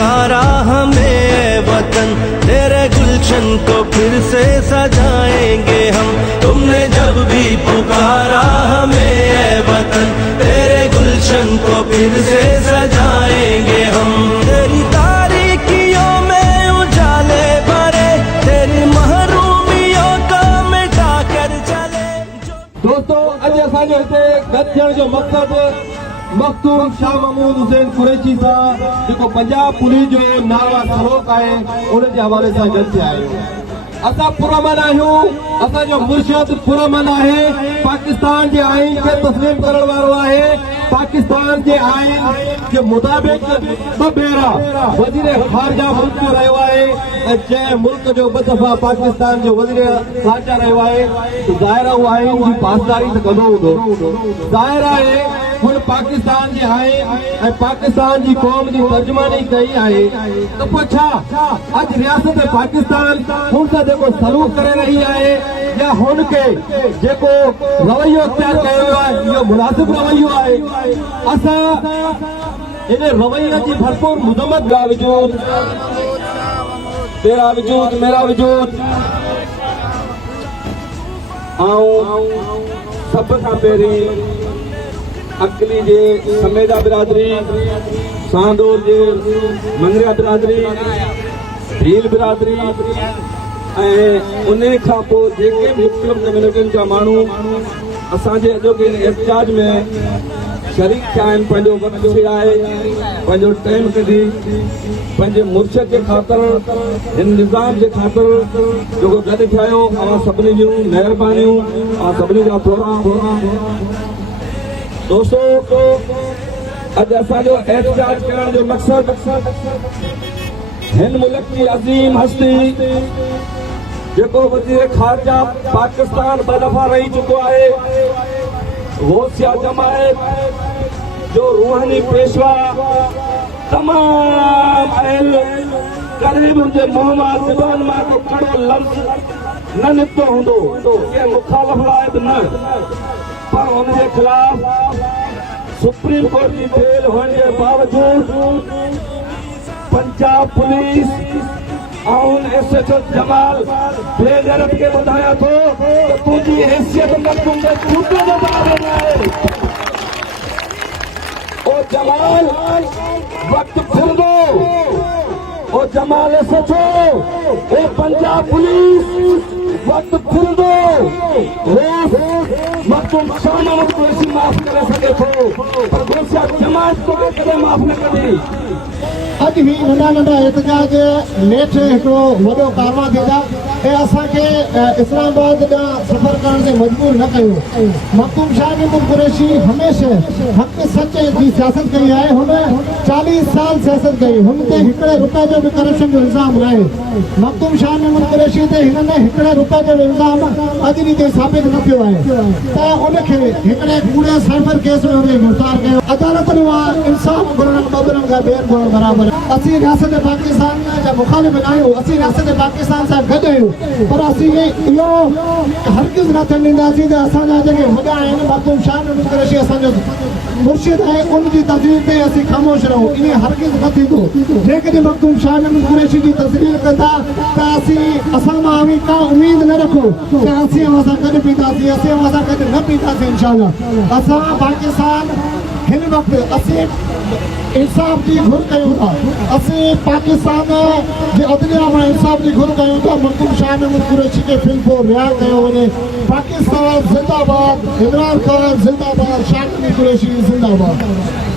पुकारा हमें ऐ वतन, तेरे गुलशन को फिर से सजाएंगे हम। तुमने जब भी पुकारा हमें ऐ वतन, तेरे गुलशन को फिर से सजाएंगे हम। तेरी तारीकियों में उजाले भरे, तेरी महरूमियों को मिटा कर चले। दोस्तों, अॼु असांजे हिते गॾु थियण जो मक़सदु मखदूम शाह महमूद हुसैन कुरैशी सां जेको पंजाब पुलिस जो नाला सरोक आहे उन जे हवाले सां गॾु थिया आहियूं। असां पुरअमन आहियूं, असांजो मुर्शिद पुरअमन आहे, पाकिस्तान जे आइन खे तस्लीम करण वारो आहे। पाकिस्तान जे आइन जे मुताबिक़ ॿ भेरा वज़ीर ख़ारजा मुल्क जो रहियो आहे ऐं जंहिं मुल्क जो ॿ दफ़ा पाकिस्तान जो वज़ीर ख़ारजा रहियो आहे, ज़ाहिर आहे उहो आइन जी पासदारी त कंदो हूंदो। ज़ाहिर आहे हुन पाकिस्तान जे आइन ऐं पाकिस्तान जी क़ौम जी तर्जुमानी कई आहे, त पोइ छा अॼु रियासत पाकिस्तान हुन सां जेको सलूक करे रही आहे या हुनखे जेको रवैयो इख्तियार कयो वियो आहे इहो मुनासिब रवैयो आहे। असां इन रवैये जी भरपूर मुज़म्मत बावजूद तेरा वजूद मेरा वजूद ऐं सभ खां पहिरीं अकली जे समेदा बिरादरी, सांदोर जे मंगरिया बिरादरी, भील बिरादरी ऐं उन खां पोइ जेके बि मुख़्तलिफ़ कम्युनिटियुनि जा माण्हू असांजे अॼोके एहतजाज में शरीक थिया आहिनि, पंहिंजो वक़्तु थिया आहे, पंहिंजो टाइम कढी पंहिंजे मुर्शद जे ख़ातिर, हिन निज़ाम जे ख़ातिर जेको गॾु थिया आहियो, अवां सभिनी जूं महिरबानियूं, अवां सभिनी जा थोरा। दोस्तों, अॼु असांजो एहतजाज करण जो मक़सदु हिन मुल्क की अज़ीम हस्ती जेको वज़ीर ख़ारजा पाकिस्तान ॿ दफ़ा रही चुको आहे, गौसिया जमायत जो रूहानी पेशवा तमाम अहल कॾहिं बि हुनजे मुंहं मां ज़ुबान मां को कड़ो लफ़्ज़ न निकितो हूंदो, कंहिं मुखालिफ़ लाइ बि न, पर हुनजे ख़िलाफ़ सुप्रीम कोर्ट जी बेल हुअण जे बावजूद पंजाब पुलिस ऐं एसएचओ जमाल बेगैरत खे ॿुधायां थो त तुंहिंजी हैसियत मखदूम जे झूठे जो बराबरि न आहे। ओ जमाल वक़्तु फिरंदो, ओ जमाल एसएचओ, ओ पंजाब पुलिस वक़्तु फिरंदो, मखदूम शाह महमूद कुरैशी माफ़ करे सघे थो, पर गौसिया जमात तोखे कॾहिं माफ़ न कंदी। अॼु ही नंढा नंढा एहतजाज नेठ हिकिड़ो वॾो कारवा थींदा ऐं असांखे इस्लामाबाद ॾांहुं सफ़र करण ते मजबूर न कयूं। मखदूम शाह महमूद कुरैशी हमेशह हक़ सच जी सियासत कई आहे। हुन 40 साल सियासत कई, हुन ते हिकिड़े रुपए जो बि करप्शन जो इल्ज़ाम न आहे। मखदूम शाह महमूद कुरैशी ते हिन में हिकिड़े रुपए जो इल्ज़ाम अॼु ॾींहं ताईं साबित न थियो आहे, त उनखे हिकिड़े कूड़े साइबर केस में उनखे गिरफ़्तार कयो। अदालतुनि मां इंसाफ़ घुरण ॿ खां ॿेर घुरण बराबरि। असीं रियासत पाकिस्तान जा मुखालिफ़ न आहियूं, असीं रियासत पाकिस्तान सां गॾु आहियूं, पर असीं इहो हरगिज़ न थियण ॾींदासीं त असांजा जेके वॾा आहिनि, मखदूम शाह महमूद कुरैशी असांजो मुर्शिद आहे, उनजी तस्वीर ते असीं ख़ामोश रहूं, इहे हरगिज़ न थींदो। जेकॾहिं मखदूम शाह महमूद कुरैशी जी तस्वीर कंदा त असां मां का उमेद न रखो त असीं अवां सां गॾु बीठासीं, असीं अवां सां गॾु न बीठासीं। इंशाअल्लाह असां पाकिस्तान हिन वक़्तु असीं इंसाफ़ जी घुर कयूं था, असीं पाकिस्तान जे अदलिया मां इंसाफ़ जी घुर कयूं था। मखदूम शाह महमूद कुरैशी खे फिल्म रिहा कयो वञे। पाकिस्तान ज़िंदाबाद, इमरान ख़ान ज़िंदाबाद, शाह महमूद कुरैशी ज़िंदाबाद।